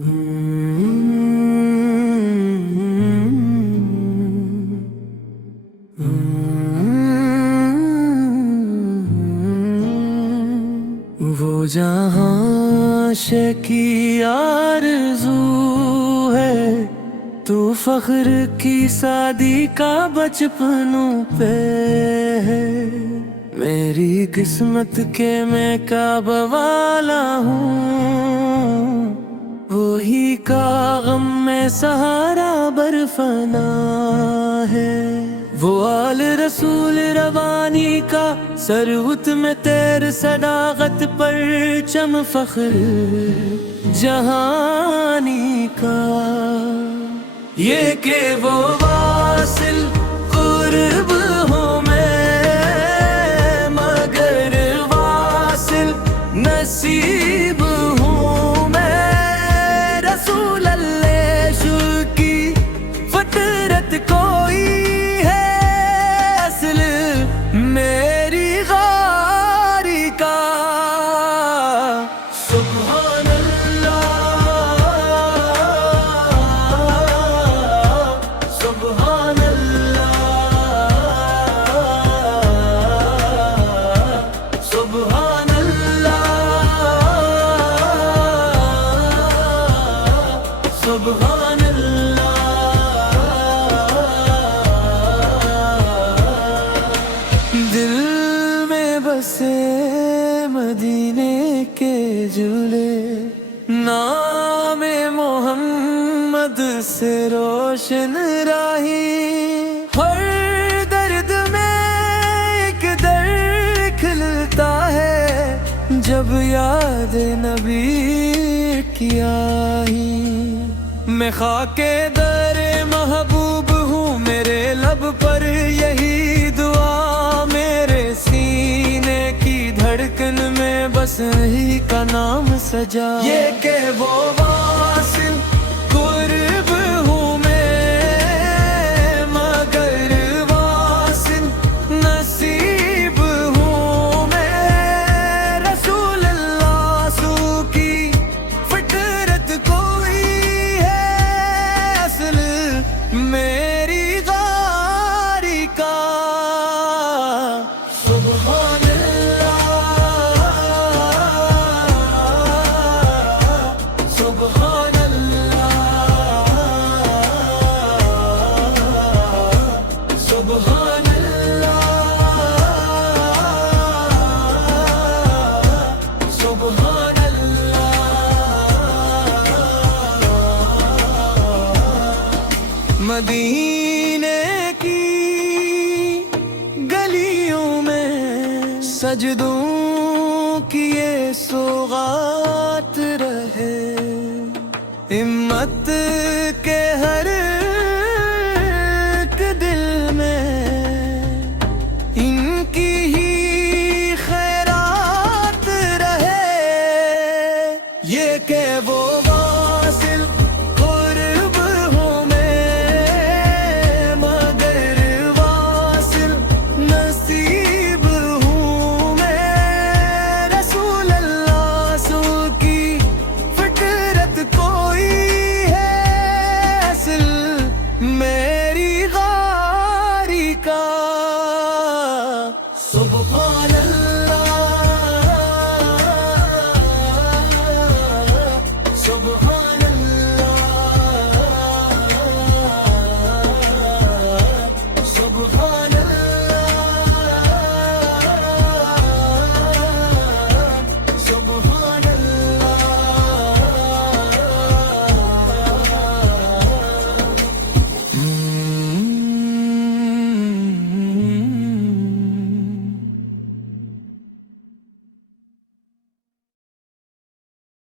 वो जहाँ से की आरज़ू है, तू फख्र की शादी का बचपनों पे है। मेरी किस्मत के मैं काब वाला हूँ, वही का गम में सहारा बरफना है। वो आल रसूल रवानी का सरउत में तेर सदागत पर चम फख्र जहानी का। ये के वो वासिल कुर्ब हो मैं, मगर वासिल नसीब हूँ मैं। रसूल अल्लाह की फतरत कोई है, असल मेरी गारी का। सुभान अल्लाह, सुभान अल्लाह, सुभान अल्लाह, सुभान अल्लाह। दिल में बसे मदीने के झूले, नाम मोहम्मद से रोशन राही। हर दर्द में एक दर्द खिलता है, जब याद नबी की आई। मैं खाके दरे महबूब हूँ, मेरे लब पर यही दुआ। मेरे सीने की धड़कन में बस ही का नाम सजा। ये के वो वासिल कुर्ब हूँ मैं, मगर वासिल नसीब हूँ मैं। रसूल अल्लाह सू की फितरत कोई है, असल मेरी गारी का। सुभान अल्लाह, सुभान अल्लाह, सुभान अल्लाह, सुभान अल्लाह। मदीने की गलियों में सजदों की ये सौगात रहे। हिम्मत के हर